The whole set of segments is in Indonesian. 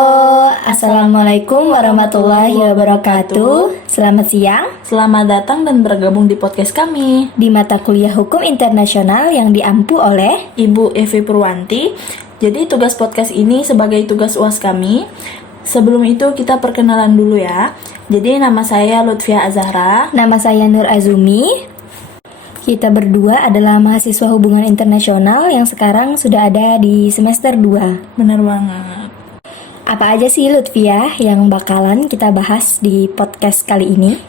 Assalamualaikum warahmatullahi wabarakatuh. Selamat siang. Selamat datang dan bergabung di podcast kami Di mata kuliah Hukum Internasional yang diampu oleh Ibu Evi Purwanti. Jadi tugas podcast ini sebagai tugas UAS kami. Sebelum itu kita perkenalan dulu ya. Jadi nama saya Lutfia Azahra. Nama saya Nur Azumi. Kita berdua adalah mahasiswa hubungan internasional yang sekarang sudah ada di semester 2. Bener banget. Apa aja sih Lutfia yang bakalan kita bahas di podcast kali ini?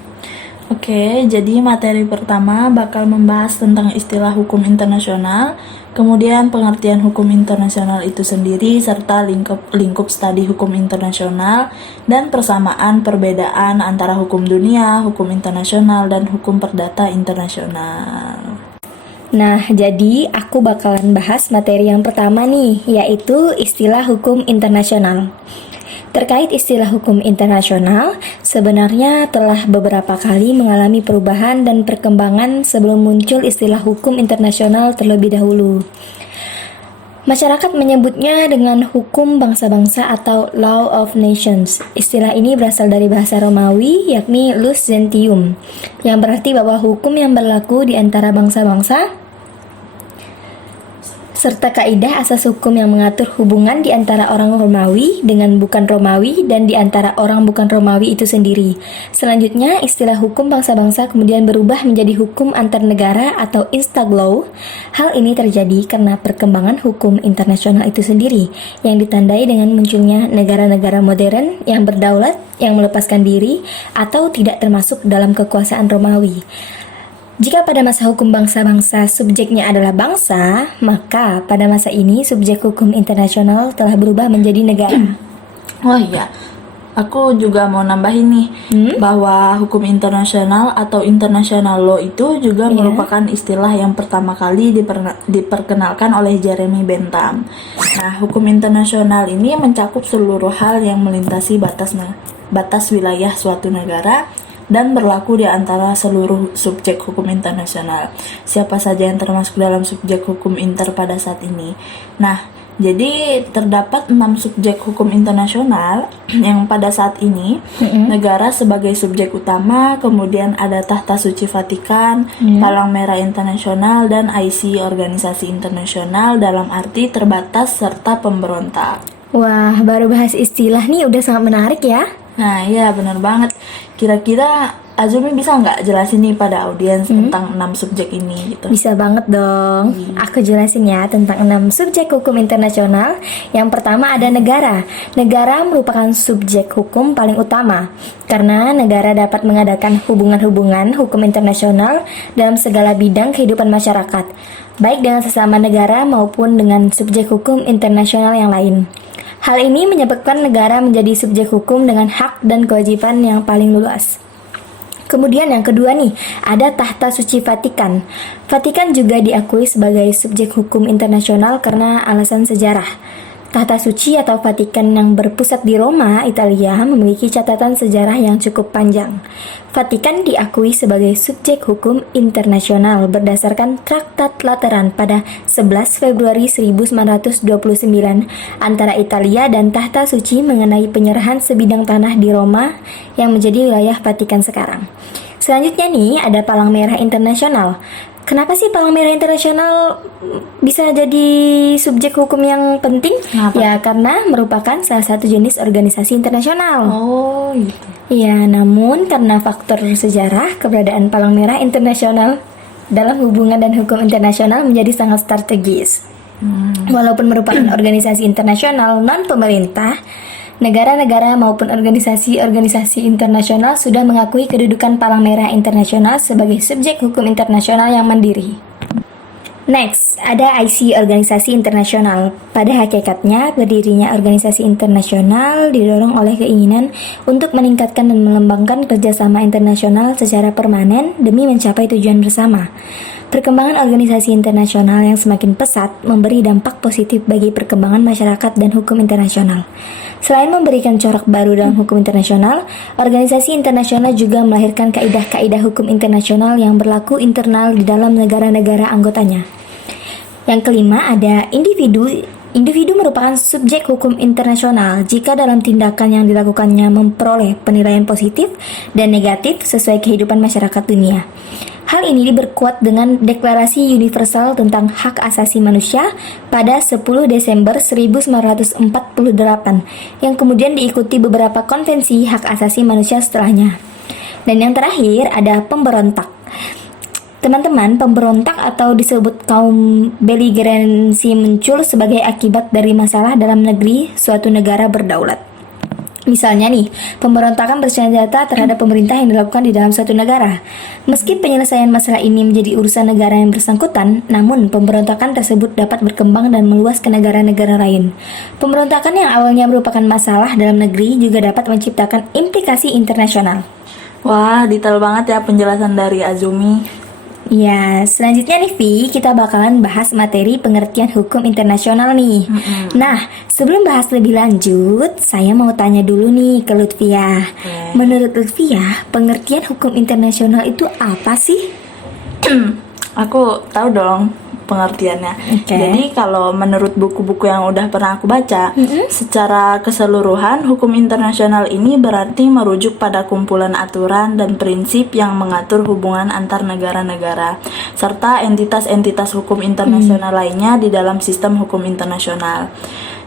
Oke, jadi materi pertama bakal membahas tentang istilah hukum internasional, kemudian pengertian hukum internasional itu sendiri, serta lingkup studi hukum internasional, dan persamaan perbedaan antara hukum dunia, hukum internasional, dan hukum perdata internasional. Nah, jadi aku bakalan bahas materi yang pertama nih, yaitu istilah hukum internasional. Terkait istilah hukum internasional, sebenarnya telah beberapa kali mengalami perubahan dan perkembangan sebelum muncul istilah hukum internasional terlebih dahulu. Masyarakat menyebutnya dengan hukum bangsa-bangsa atau Law of Nations. Istilah ini berasal dari bahasa Romawi, yakni Ius Gentium, yang berarti bahwa hukum yang berlaku di antara bangsa-bangsa serta kaidah asas hukum yang mengatur hubungan di antara orang Romawi dengan bukan Romawi dan di antara orang bukan Romawi itu sendiri. Selanjutnya, istilah hukum bangsa-bangsa kemudian berubah menjadi hukum antar negara atau Instaglaw. Hal ini terjadi karena perkembangan hukum internasional itu sendiri yang ditandai dengan munculnya negara-negara modern yang berdaulat, yang melepaskan diri atau tidak termasuk dalam kekuasaan Romawi. Jika pada masa hukum bangsa-bangsa subjeknya adalah bangsa, maka pada masa ini subjek hukum internasional telah berubah menjadi negara. Oh iya, aku juga mau nambahin nih bahwa hukum internasional atau international law itu juga merupakan istilah yang pertama kali diperkenalkan oleh Jeremy Bentham. Nah, hukum internasional ini mencakup seluruh hal yang melintasi batas wilayah suatu negara dan berlaku di antara seluruh subjek hukum internasional. Siapa saja yang termasuk dalam subjek hukum inter pada saat ini. Nah, jadi terdapat 6 subjek hukum internasional yang pada saat ini negara sebagai subjek utama, kemudian ada Tahta Suci Vatikan, Palang Merah Internasional, dan IC Organisasi Internasional dalam arti terbatas serta pemberontak. Wah, baru bahas istilah nih udah sangat menarik ya. Nah, iya benar banget. Kira-kira Azumi bisa nggak jelasin nih pada audiens tentang 6 subjek ini gitu? Bisa banget dong. Aku jelasin ya tentang 6 subjek hukum internasional. Yang pertama ada negara. Negara merupakan subjek hukum paling utama karena negara dapat mengadakan hubungan-hubungan hukum internasional dalam segala bidang kehidupan masyarakat, baik dengan sesama negara maupun dengan subjek hukum internasional yang lain. Hal ini menyebabkan negara menjadi subjek hukum dengan hak dan kewajiban yang paling luas. Kemudian yang kedua nih, ada Tahta Suci Vatikan. Vatikan juga diakui sebagai subjek hukum internasional karena alasan sejarah. Tahta Suci atau Vatikan yang berpusat di Roma, Italia, memiliki catatan sejarah yang cukup panjang. Vatikan diakui sebagai subjek hukum internasional berdasarkan Traktat Lateran pada 11 Februari 1929 antara Italia dan Tahta Suci mengenai penyerahan sebidang tanah di Roma yang menjadi wilayah Vatikan sekarang. Selanjutnya nih, ada Palang Merah Internasional. Kenapa sih Palang Merah Internasional bisa jadi subjek hukum yang penting? Kenapa? Ya, karena merupakan salah satu jenis organisasi internasional. Oh, gitu. Iya, namun karena faktor sejarah, keberadaan Palang Merah Internasional dalam hubungan dan hukum internasional menjadi sangat strategis. Walaupun merupakan organisasi internasional non-pemerintah, negara-negara maupun organisasi-organisasi internasional sudah mengakui kedudukan Palang Merah Internasional sebagai subjek hukum internasional yang mandiri. Next, ada IC Organisasi Internasional. Pada hakikatnya, berdirinya organisasi internasional didorong oleh keinginan untuk meningkatkan dan mengembangkan kerjasama internasional secara permanen demi mencapai tujuan bersama. Perkembangan organisasi internasional yang semakin pesat memberi dampak positif bagi perkembangan masyarakat dan hukum internasional. Selain memberikan corak baru dalam hukum internasional, organisasi internasional juga melahirkan kaidah-kaidah hukum internasional yang berlaku internal di dalam negara-negara anggotanya. Yang kelima ada individu Individu merupakan subjek hukum internasional jika dalam tindakan yang dilakukannya memperoleh penilaian positif dan negatif sesuai kehidupan masyarakat dunia. Hal ini diperkuat dengan Deklarasi Universal tentang Hak Asasi Manusia pada 10 Desember 1948 yang kemudian diikuti beberapa konvensi hak asasi manusia setelahnya. Dan yang terakhir ada pemberontak. Teman-teman, pemberontak atau disebut kaum beligeransi muncul sebagai akibat dari masalah dalam negeri suatu negara berdaulat. Misalnya nih, pemberontakan bersenjata terhadap pemerintah yang dilakukan di dalam suatu negara. Meski penyelesaian masalah ini menjadi urusan negara yang bersangkutan, namun pemberontakan tersebut dapat berkembang dan meluas ke negara-negara lain. Pemberontakan yang awalnya merupakan masalah dalam negeri juga dapat menciptakan implikasi internasional. Wah, detail banget ya penjelasan dari Azumi. Ya, selanjutnya nih Vi, kita bakalan bahas materi pengertian hukum internasional nih. Nah, sebelum bahas lebih lanjut, saya mau tanya dulu nih ke Lutfia. Menurut Lutfia, pengertian hukum internasional itu apa sih? Aku tahu dong pengertiannya. Jadi kalau menurut buku-buku yang udah pernah aku baca, secara keseluruhan hukum internasional ini berarti merujuk pada kumpulan aturan dan prinsip yang mengatur hubungan antar negara-negara serta entitas-entitas hukum internasional lainnya di dalam sistem hukum internasional.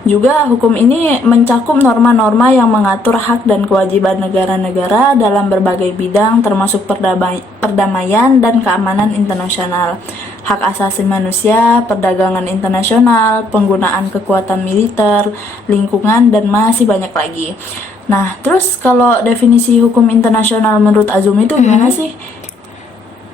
Juga hukum ini mencakup norma-norma yang mengatur hak dan kewajiban negara-negara dalam berbagai bidang termasuk perdamaian dan keamanan internasional, hak asasi manusia, perdagangan internasional, penggunaan kekuatan militer, lingkungan, dan masih banyak lagi. Nah, terus kalau definisi hukum internasional menurut Azumi itu gimana sih?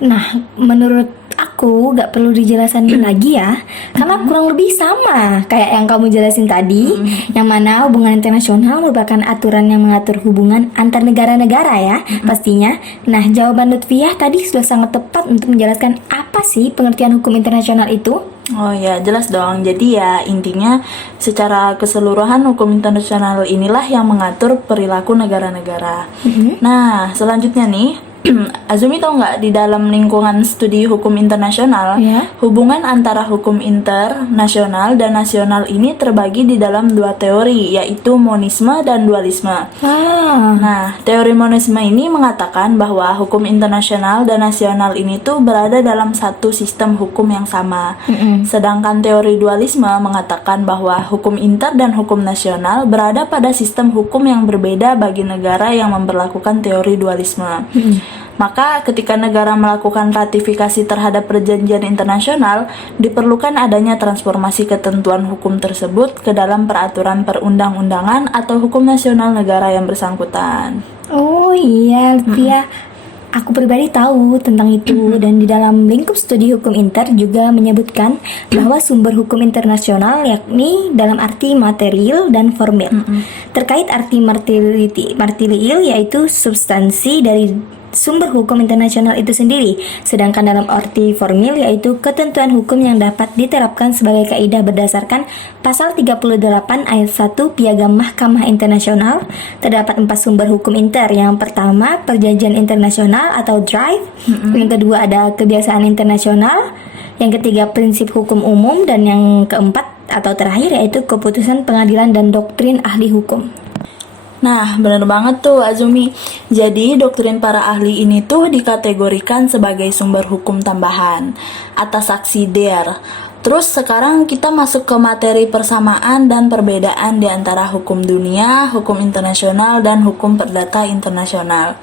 Nah, menurut aku gak perlu dijelasin lagi ya, karena kurang lebih sama kayak yang kamu jelasin tadi, yang mana hubungan internasional merupakan aturan yang mengatur hubungan antar negara-negara ya, pastinya. Nah, jawaban Lutfiah tadi sudah sangat tepat untuk menjelaskan apa sih pengertian hukum internasional itu. Oh ya, jelas dong. Jadi ya intinya secara keseluruhan hukum internasional inilah yang mengatur perilaku negara-negara. Nah, selanjutnya nih, Azumi tahu nggak di dalam lingkungan studi hukum internasional, hubungan antara hukum internasional dan nasional ini terbagi di dalam dua teori, yaitu monisme dan dualisme. Nah, teori monisme ini mengatakan bahwa hukum internasional dan nasional ini tuh berada dalam satu sistem hukum yang sama. Sedangkan teori dualisme mengatakan bahwa hukum inter dan hukum nasional berada pada sistem hukum yang berbeda bagi negara yang memperlakukan teori dualisme. Maka ketika negara melakukan ratifikasi terhadap perjanjian internasional, diperlukan adanya transformasi ketentuan hukum tersebut ke dalam peraturan perundang-undangan atau hukum nasional negara yang bersangkutan. Oh iya, Lutfia. Aku pribadi tahu tentang itu, dan di dalam lingkup studi hukum inter juga menyebutkan bahwa sumber hukum internasional yakni dalam arti material dan formil. Terkait arti material yaitu substansi dari sumber hukum internasional itu sendiri, sedangkan dalam arti formil yaitu ketentuan hukum yang dapat diterapkan sebagai kaidah berdasarkan pasal 38 ayat 1 Piagam Mahkamah Internasional. Terdapat 4 sumber hukum inter. Yang pertama, perjanjian internasional atau drive. Yang kedua ada kebiasaan internasional. Yang ketiga, prinsip hukum umum. Dan yang keempat atau terakhir yaitu keputusan pengadilan dan doktrin ahli hukum. Nah, benar banget tuh Azumi. Jadi, doktrin para ahli ini tuh dikategorikan sebagai sumber hukum tambahan atas saksi der. Terus sekarang kita masuk ke materi persamaan dan perbedaan di antara hukum dunia, hukum internasional, dan hukum perdata internasional.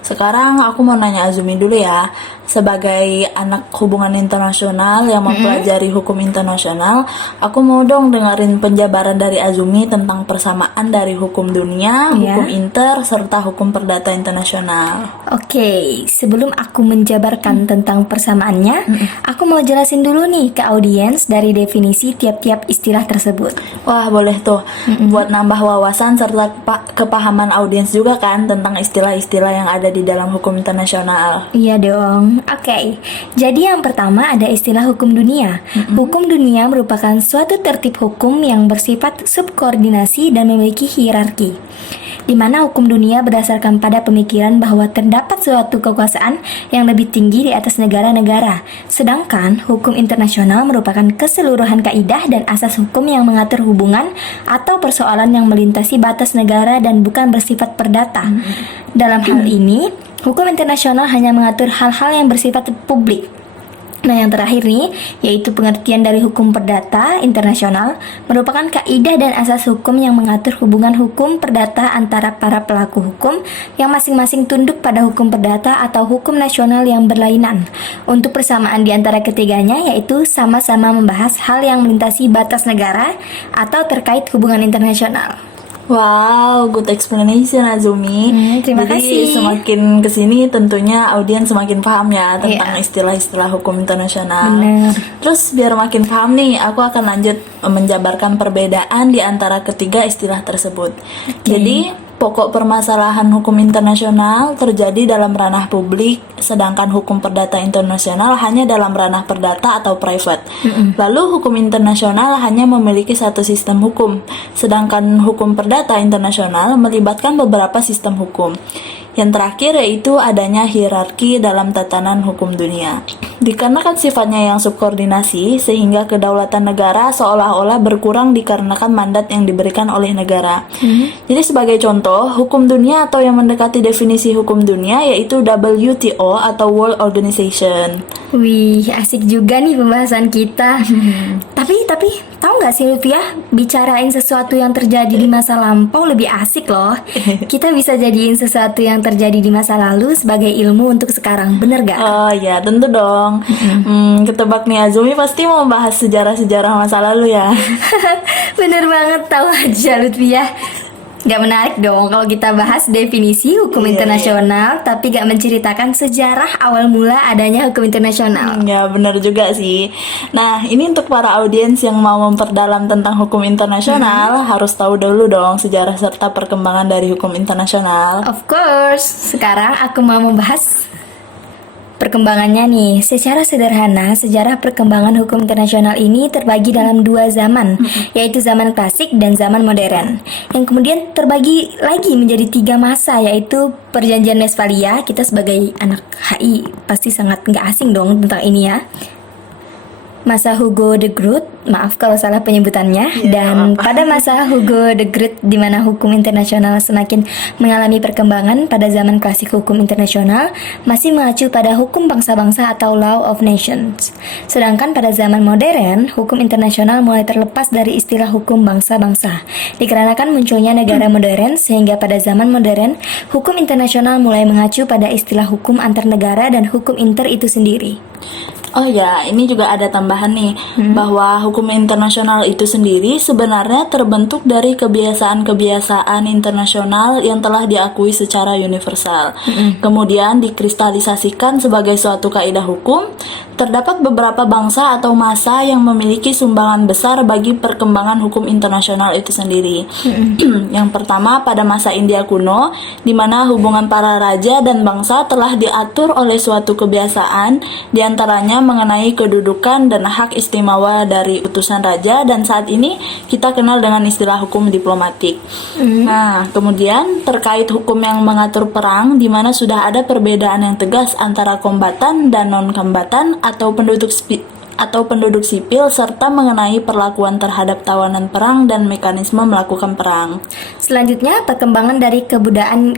Sekarang aku mau nanya Azumi dulu ya. Sebagai anak hubungan internasional yang mempelajari hukum internasional, aku mau dong dengerin penjabaran dari Azumi tentang persamaan dari hukum dunia, hukum inter, serta hukum perdata internasional. Oke, sebelum aku menjabarkan tentang persamaannya, aku mau jelasin dulu nih ke audiens dari definisi tiap-tiap istilah tersebut. Wah, boleh tuh. Buat nambah wawasan serta kepahaman audiens juga kan tentang istilah-istilah yang ada di dalam hukum internasional. Iya dong. Oke, jadi yang pertama ada istilah hukum dunia. Hukum dunia merupakan suatu tertib hukum yang bersifat subkoordinasi dan memiliki hierarki. di mana hukum dunia berdasarkan pada pemikiran bahwa terdapat suatu kekuasaan yang lebih tinggi di atas negara-negara. Sedangkan hukum internasional merupakan keseluruhan kaidah dan asas hukum yang mengatur hubungan atau persoalan yang melintasi batas negara dan bukan bersifat perdata. Dalam hal ini, hukum internasional hanya mengatur hal-hal yang bersifat publik. Nah, yang terakhir nih, yaitu pengertian dari hukum perdata internasional merupakan kaidah dan asas hukum yang mengatur hubungan hukum perdata antara para pelaku hukum yang masing-masing tunduk pada hukum perdata atau hukum nasional yang berlainan. Untuk persamaan di antara ketiganya yaitu sama-sama membahas hal yang melintasi batas negara atau terkait hubungan internasional. Wow, good explanation Azumi. Terima Jadi kasih. semakin kesini tentunya audiens semakin paham ya tentang istilah-istilah hukum internasional. Benar. Terus biar makin paham nih, aku akan lanjut menjabarkan perbedaan di antara ketiga istilah tersebut. Jadi pokok permasalahan hukum internasional terjadi dalam ranah publik, sedangkan hukum perdata internasional hanya dalam ranah perdata atau private. Lalu hukum internasional hanya memiliki satu sistem hukum, sedangkan hukum perdata internasional melibatkan beberapa sistem hukum. Yang terakhir yaitu adanya hierarki dalam tatanan hukum dunia. Dikarenakan sifatnya yang subkoordinasi, sehingga kedaulatan negara seolah-olah berkurang dikarenakan mandat yang diberikan oleh negara. Jadi sebagai contoh, hukum dunia atau yang mendekati definisi hukum dunia yaitu WTO atau World Organization. Wih, asik juga nih pembahasan kita. Tapi tahu nggak sih Lutfiah, bicarain sesuatu yang terjadi di masa lampau lebih asik loh. Kita bisa jadiin sesuatu yang terjadi di masa lalu sebagai ilmu untuk sekarang, bener gak? Oh ya, tentu dong. Ketebak nih Azumi pasti mau bahas sejarah-sejarah masa lalu ya. Bener banget, tahu aja Lutfiah. Gak menarik dong kalau kita bahas definisi hukum internasional tapi gak menceritakan sejarah awal mula adanya hukum internasional. Ya benar juga sih. Nah ini untuk para audiens yang mau memperdalam tentang hukum internasional harus tahu dulu dong sejarah serta perkembangan dari hukum internasional. Of course, sekarang aku mau membahas perkembangannya nih. Secara sederhana, sejarah perkembangan hukum internasional ini terbagi dalam dua zaman, yaitu zaman klasik dan zaman modern. Yang kemudian terbagi lagi menjadi tiga masa, yaitu Perjanjian Westphalia. Kita sebagai anak HI pasti sangat nggak asing dong tentang ini ya. Masa Hugo de Groot, maaf kalau salah penyebutannya, dan pada masa Hugo de Groot di mana hukum internasional semakin mengalami perkembangan pada zaman klasik hukum internasional masih mengacu pada hukum bangsa-bangsa atau Law of Nations. Sedangkan pada zaman modern, hukum internasional mulai terlepas dari istilah hukum bangsa-bangsa. Dikarenakan munculnya negara modern sehingga pada zaman modern, hukum internasional mulai mengacu pada istilah hukum antar negara dan hukum inter itu sendiri. Oh ya, ini juga ada tambahan nih, bahwa hukum internasional itu sendiri sebenarnya terbentuk dari kebiasaan-kebiasaan internasional yang telah diakui secara universal. Kemudian dikristalisasikan sebagai suatu kaidah hukum. Terdapat beberapa bangsa atau masa yang memiliki sumbangan besar bagi perkembangan hukum internasional itu sendiri. Yang pertama pada masa India kuno, di mana hubungan para raja dan bangsa telah diatur oleh suatu kebiasaan, diantaranya mengenai kedudukan dan hak istimewa dari utusan raja, dan saat ini kita kenal dengan istilah hukum diplomatik. Nah, kemudian terkait hukum yang mengatur perang, di mana sudah ada perbedaan yang tegas antara kombatan dan non-kombatan atau penduduk sipil serta mengenai perlakuan terhadap tawanan perang dan mekanisme melakukan perang. Selanjutnya, perkembangan dari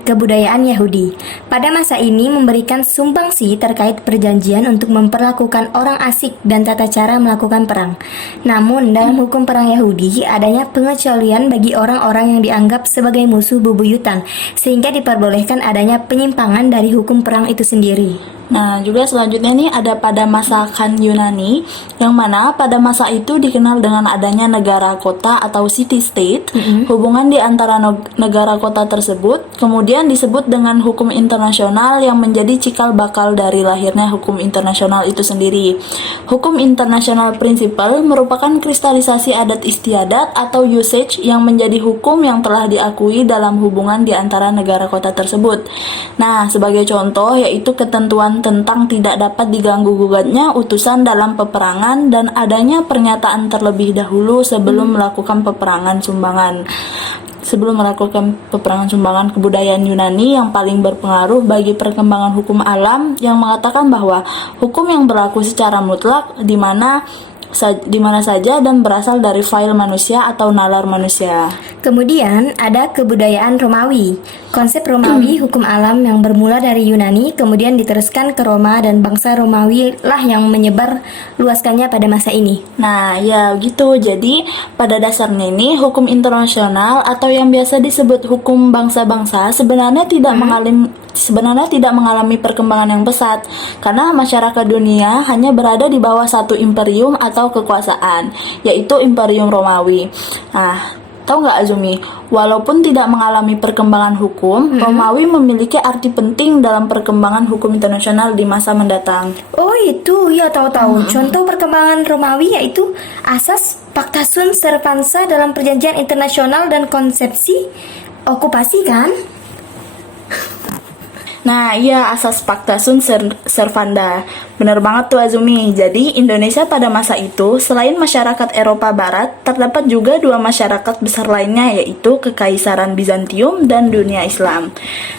kebudayaan Yahudi. Pada masa ini memberikan sumbangsi terkait perjanjian untuk memperlakukan orang asing dan tata cara melakukan perang. Namun, dalam hukum perang Yahudi, adanya pengecualian bagi orang-orang yang dianggap sebagai musuh bebuyutan, sehingga diperbolehkan adanya penyimpangan dari hukum perang itu sendiri. Nah, juga selanjutnya nih ada pada masa Khan Yunani, yang mana pada masa itu dikenal dengan adanya negara kota atau city state. Hubungan di antara negara kota tersebut kemudian disebut dengan hukum internasional yang menjadi cikal bakal dari lahirnya hukum internasional itu sendiri. Hukum internasional prinsipal merupakan kristalisasi adat istiadat atau usage yang menjadi hukum yang telah diakui dalam hubungan di antara negara kota tersebut. Nah, sebagai contoh yaitu ketentuan tentang tidak dapat diganggu-gugatnya utusan dalam peperangan dan adanya pernyataan terlebih dahulu sebelum melakukan peperangan sumbangan. sebelum melakukan peperangan sumbangan kebudayaan Yunani yang paling berpengaruh bagi perkembangan hukum alam, yang mengatakan bahwa hukum yang berlaku secara mutlak di mana saja dan berasal dari file manusia atau nalar manusia. Kemudian ada kebudayaan Romawi. Konsep Romawi hukum alam yang bermula dari Yunani kemudian diteruskan ke Roma, dan bangsa Romawi lah yang menyebar luaskannya pada masa ini. Nah, ya gitu. Jadi, pada dasarnya ini hukum internasional atau yang biasa disebut hukum bangsa-bangsa sebenarnya tidak mengalami perkembangan yang pesat, karena masyarakat dunia hanya berada di bawah satu imperium atau kekuasaan, yaitu Imperium Romawi. Nah, tahu nggak Azumi, walaupun tidak mengalami perkembangan hukum, Romawi memiliki arti penting dalam perkembangan hukum internasional di masa mendatang. Oh itu, ya tahu-tahu. Contoh perkembangan Romawi yaitu asas Pacta Sunt Servanda dalam perjanjian internasional dan konsepsi okupasi kan? Nah, iya, asas Pacta Sunt Servanda. Bener banget tuh Azumi. Jadi, Indonesia pada masa itu, selain masyarakat Eropa Barat, terdapat juga dua masyarakat besar lainnya, yaitu Kekaisaran Bizantium dan dunia Islam.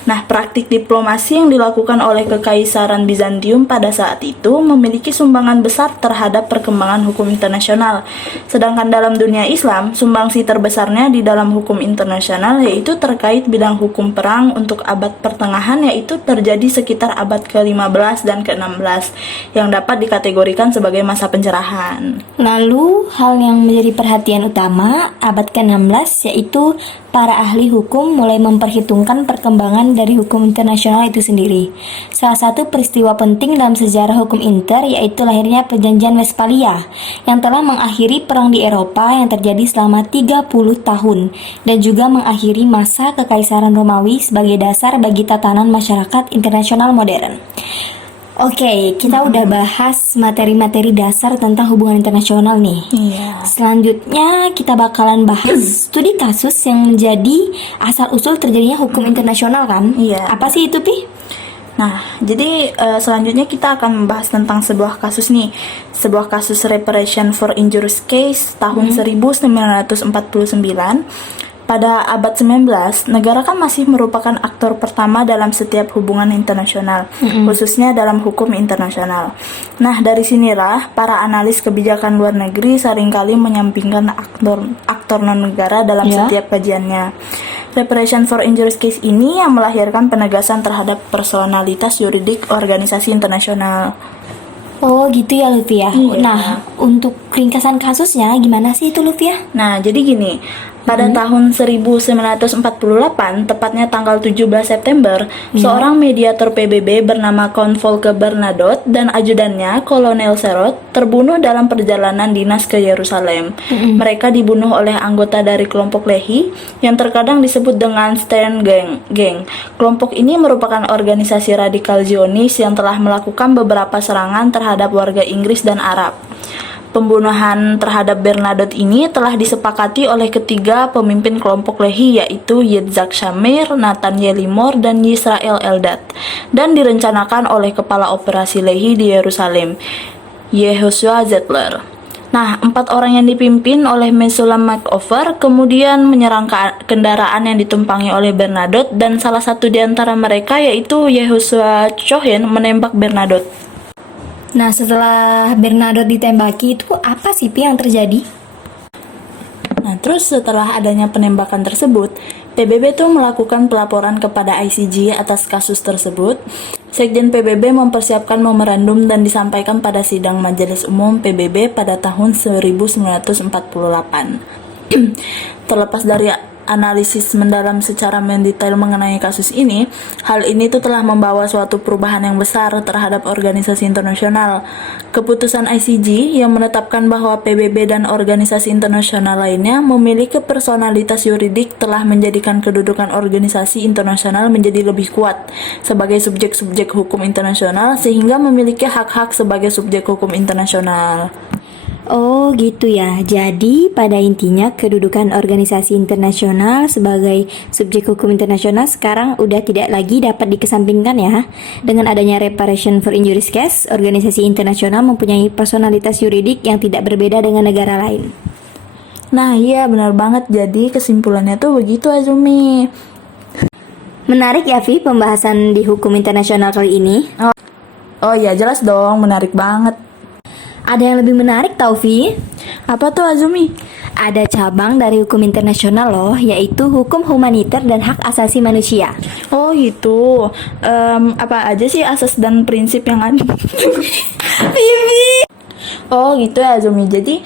Nah, praktik diplomasi yang dilakukan oleh Kekaisaran Bizantium pada saat itu memiliki sumbangan besar terhadap perkembangan hukum internasional. Sedangkan dalam dunia Islam, sumbangsi terbesarnya di dalam hukum internasional yaitu terkait bidang hukum perang untuk abad pertengahan, yaitu terjadi sekitar abad ke-15 dan ke-16 yang dapat dikategorikan sebagai masa pencerahan. Lalu, hal yang menjadi perhatian utama abad ke-16 yaitu para ahli hukum mulai memperhitungkan perkembangan dari hukum internasional itu sendiri. Salah satu peristiwa penting dalam sejarah hukum inter yaitu lahirnya Perjanjian Westphalia yang telah mengakhiri perang di Eropa yang terjadi selama 30 tahun dan juga mengakhiri masa Kekaisaran Romawi sebagai dasar bagi tatanan masyarakat internasional modern. Oke, kita udah bahas materi-materi dasar tentang hubungan internasional nih. Iya. Selanjutnya kita bakalan bahas studi kasus yang menjadi asal-usul terjadinya hukum internasional kan? Iya. Apa sih itu, Pi? Nah, jadi selanjutnya kita akan membahas tentang sebuah kasus nih. Sebuah kasus reparation for injuries case tahun 1949. Pada abad 19, negara kan masih merupakan aktor pertama dalam setiap hubungan internasional, khususnya dalam hukum internasional. Nah, dari sinilah para analis kebijakan luar negeri seringkali menyampingkan aktor non-negara dalam setiap kajiannya. Reparation for injuries case ini yang melahirkan penegasan terhadap personalitas yuridik organisasi internasional. Oh gitu ya Lutfi ya. Iya. Nah, untuk ringkasan kasusnya gimana sih itu Lutfi ya? Nah, jadi gini, pada tahun 1948, tepatnya tanggal 17 September, seorang mediator PBB bernama Count Volker Bernadotte dan ajudannya, Kolonel Serot, terbunuh dalam perjalanan dinas ke Yerusalem. Mereka dibunuh oleh anggota dari kelompok Lehi, yang terkadang disebut dengan Stern Gang. Kelompok ini merupakan organisasi radikal Zionis yang telah melakukan beberapa serangan terhadap warga Inggris dan Arab. Pembunuhan terhadap Bernadotte ini telah disepakati oleh ketiga pemimpin kelompok Lehi, yaitu Yitzhak Shamir, Nathan Yelimor, dan Yisrael Eldad, dan direncanakan oleh kepala operasi Lehi di Yerusalem, Yehoshua Zettler. Nah, 4 orang yang dipimpin oleh Mesulam MacOver kemudian menyerang kendaraan yang ditumpangi oleh Bernadotte, dan salah satu di antara mereka yaitu Yehoshua Cohen menembak Bernadotte. Nah, setelah Bernadotte ditembaki itu apa sih Pi yang terjadi? Nah, terus setelah adanya penembakan tersebut, PBB tuh melakukan pelaporan kepada ICJ atas kasus tersebut. Sekjen PBB mempersiapkan memorandum dan disampaikan pada sidang Majelis Umum PBB pada tahun 1948. Terlepas dari analisis mendalam secara mendetail mengenai kasus ini, hal ini tuh telah membawa suatu perubahan yang besar terhadap organisasi internasional. Keputusan ICJ yang menetapkan bahwa PBB dan organisasi internasional lainnya memiliki personalitas yuridik telah menjadikan kedudukan organisasi internasional menjadi lebih kuat sebagai subjek-subjek hukum internasional, sehingga memiliki hak-hak sebagai subjek hukum internasional. Oh gitu ya. Jadi pada intinya kedudukan organisasi internasional sebagai subjek hukum internasional sekarang udah tidak lagi dapat dikesampingkan ya. Dengan adanya reparation for injuries case, organisasi internasional mempunyai personalitas yuridik yang tidak berbeda dengan negara lain. Nah iya benar banget, jadi kesimpulannya tuh begitu Azumi. Menarik ya Vi pembahasan di hukum internasional kali ini. Oh iya jelas dong, menarik banget. Ada yang lebih menarik tau Vi? Apa tuh Azumi? Ada cabang dari hukum internasional loh, yaitu hukum humaniter dan hak asasi manusia. Oh gitu. Apa aja sih asas dan prinsip yang ada? Bibi. Oh gitu ya Azumi. Jadi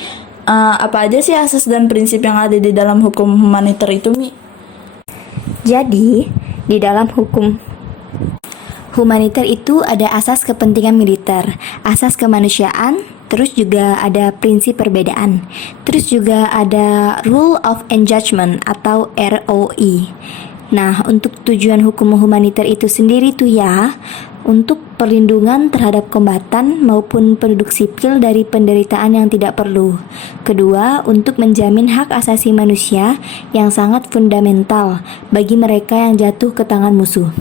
apa aja sih asas dan prinsip yang ada di dalam hukum humaniter itu Mi? Jadi, di dalam hukum humaniter itu ada asas kepentingan militer, asas kemanusiaan, terus juga ada prinsip perbedaan, terus juga ada rule of engagement atau ROE. Nah, untuk tujuan hukum humaniter itu sendiri tuh ya, untuk perlindungan terhadap kombatan maupun penduduk sipil dari penderitaan yang tidak perlu. Kedua, untuk menjamin hak asasi manusia yang sangat fundamental bagi mereka yang jatuh ke tangan musuh,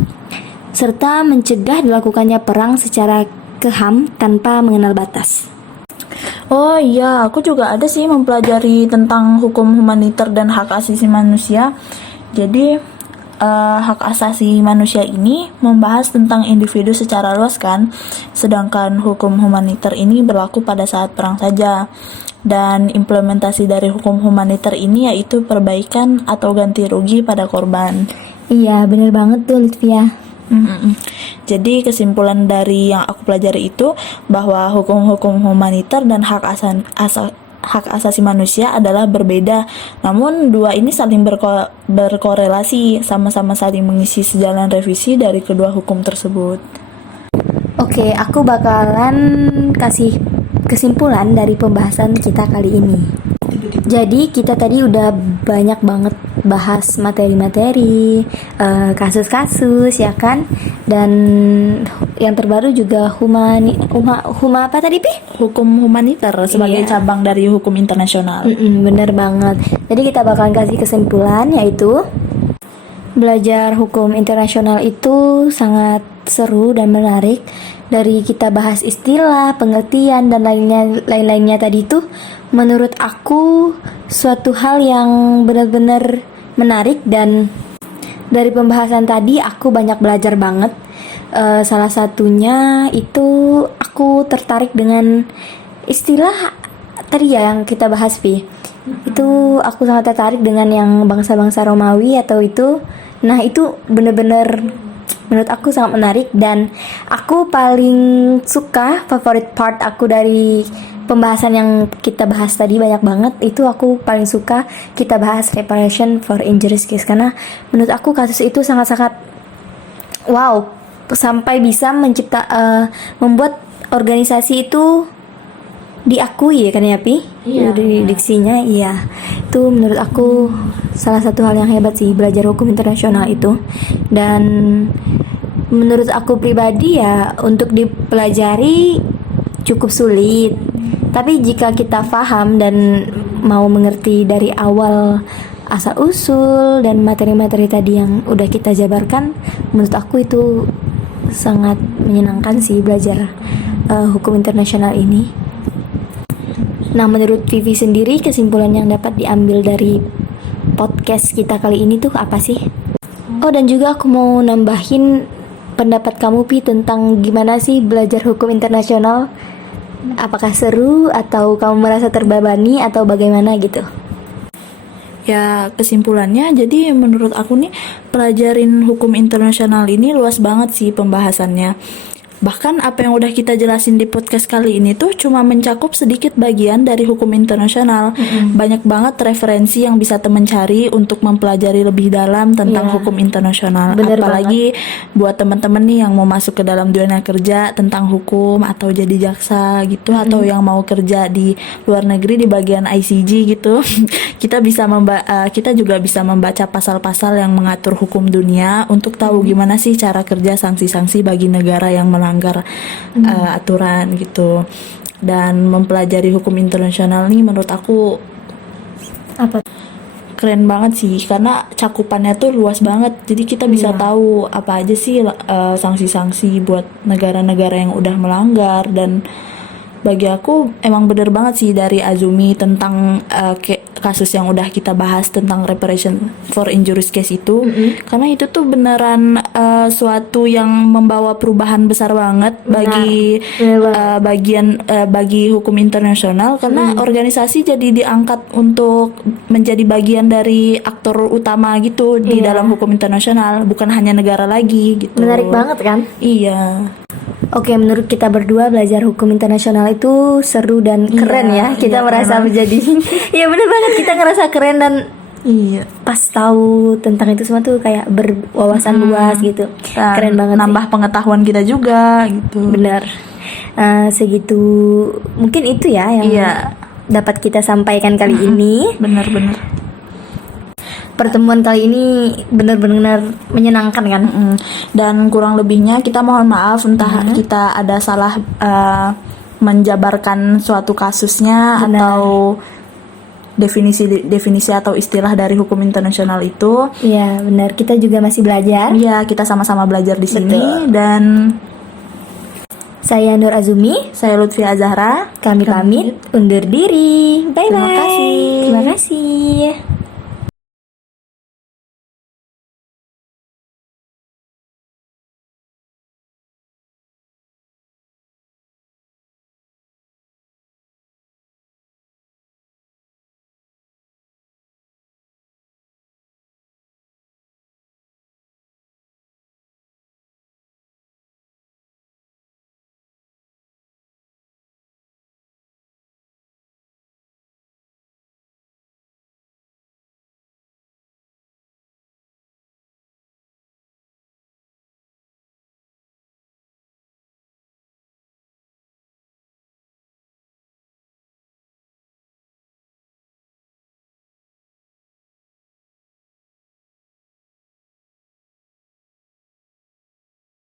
serta mencegah dilakukannya perang secara keham tanpa mengenal batas. Oh iya, aku juga ada sih mempelajari tentang hukum humaniter dan hak asasi manusia. Jadi hak asasi manusia ini membahas tentang individu secara luas kan, sedangkan hukum humaniter ini berlaku pada saat perang saja. Dan implementasi dari hukum humaniter ini yaitu perbaikan atau ganti rugi pada korban. Iya, bener banget tuh Litvia. Jadi kesimpulan dari yang aku pelajari itu bahwa hukum-hukum humaniter dan hak asasi manusia adalah berbeda. Namun dua ini saling berkorelasi, sama-sama saling mengisi sejalan revisi dari kedua hukum tersebut. Oke, aku bakalan kasih kesimpulan dari pembahasan kita kali ini. Jadi kita tadi udah banyak banget bahas materi-materi, kasus-kasus ya kan, dan yang terbaru juga apa tadi Pi? Hukum humaniter sebagai cabang dari hukum internasional. Bener banget. Jadi kita bakalan kasih kesimpulan yaitu belajar hukum internasional itu sangat seru dan menarik. Dari kita bahas istilah, pengertian dan lain-lainnya tadi itu menurut aku suatu hal yang benar-benar menarik, dan dari pembahasan tadi aku banyak belajar banget. Salah satunya itu aku tertarik dengan istilah tadi ya yang kita bahas Pi. Itu aku sangat tertarik dengan yang bangsa-bangsa Romawi atau itu. Nah itu benar-benar menurut aku sangat menarik, dan aku paling suka, favorit part aku dari pembahasan yang kita bahas tadi banyak banget, itu aku paling suka kita bahas reparation for injuries case, karena menurut aku kasus itu sangat-sangat wow, sampai bisa membuat organisasi itu diakui ya kan ya Pi? Iya. Dari diksinya iya. Itu menurut aku salah satu hal yang hebat sih belajar hukum internasional itu. Dan menurut aku pribadi ya untuk dipelajari cukup sulit. Tapi jika kita paham dan mau mengerti dari awal asal usul dan materi-materi tadi yang udah kita jabarkan, menurut aku itu sangat menyenangkan sih belajar hukum internasional ini. Nah, menurut Vivi sendiri, kesimpulan yang dapat diambil dari podcast kita kali ini tuh apa sih? Oh, dan juga aku mau nambahin pendapat kamu Pi tentang gimana sih belajar hukum internasional? Apakah seru atau kamu merasa terbebani atau bagaimana gitu? Ya kesimpulannya, jadi menurut aku nih pelajarin hukum internasional ini luas banget sih pembahasannya. Bahkan apa yang udah kita jelasin di podcast kali ini tuh cuma mencakup sedikit bagian dari hukum internasional. Banyak banget referensi yang bisa teman cari untuk mempelajari lebih dalam tentang hukum internasional. Bener Apalagi buat teman-teman nih yang mau masuk ke dalam dunia kerja tentang hukum atau jadi jaksa gitu, atau yang mau kerja di luar negeri di bagian ICJ gitu. Kita juga bisa membaca pasal-pasal yang mengatur hukum dunia untuk tahu gimana sih cara kerja sanksi-sanksi bagi negara yang melanggar aturan gitu. Dan mempelajari hukum internasional nih menurut aku keren banget sih, karena cakupannya tuh luas banget. Jadi kita bisa tahu apa aja sih sanksi-sanksi buat negara-negara yang udah melanggar, dan bagi aku emang bener banget sih dari Azumi tentang kasus yang udah kita bahas tentang reparation for injuries case itu, karena itu tuh beneran suatu yang membawa perubahan besar banget bagi bagi hukum internasional, karena organisasi jadi diangkat untuk menjadi bagian dari aktor utama gitu di dalam hukum internasional, bukan hanya negara lagi gitu. Menarik banget kan? Iya. Oke, menurut kita berdua belajar hukum internasional itu seru dan keren ya. Kita merasa menjadi iya bener banget, kita ngerasa keren dan Iya. pas tahu tentang itu semua tuh kayak berwawasan luas gitu. Dan Keren banget nambah pengetahuan kita juga gitu. Bener. Segitu mungkin itu ya yang dapat kita sampaikan kali ini. Bener-bener. Pertemuan kali ini benar-benar menyenangkan kan? Dan kurang lebihnya kita mohon maaf entah kita ada salah menjabarkan suatu kasusnya atau definisi atau istilah dari hukum internasional itu. Iya benar, kita juga masih belajar. Iya, kita sama-sama belajar di sini. Dan saya Nur Azumi, saya Lutfi Azahra. kami pamit undur diri. Bye bye. Terima kasih. Terima kasih.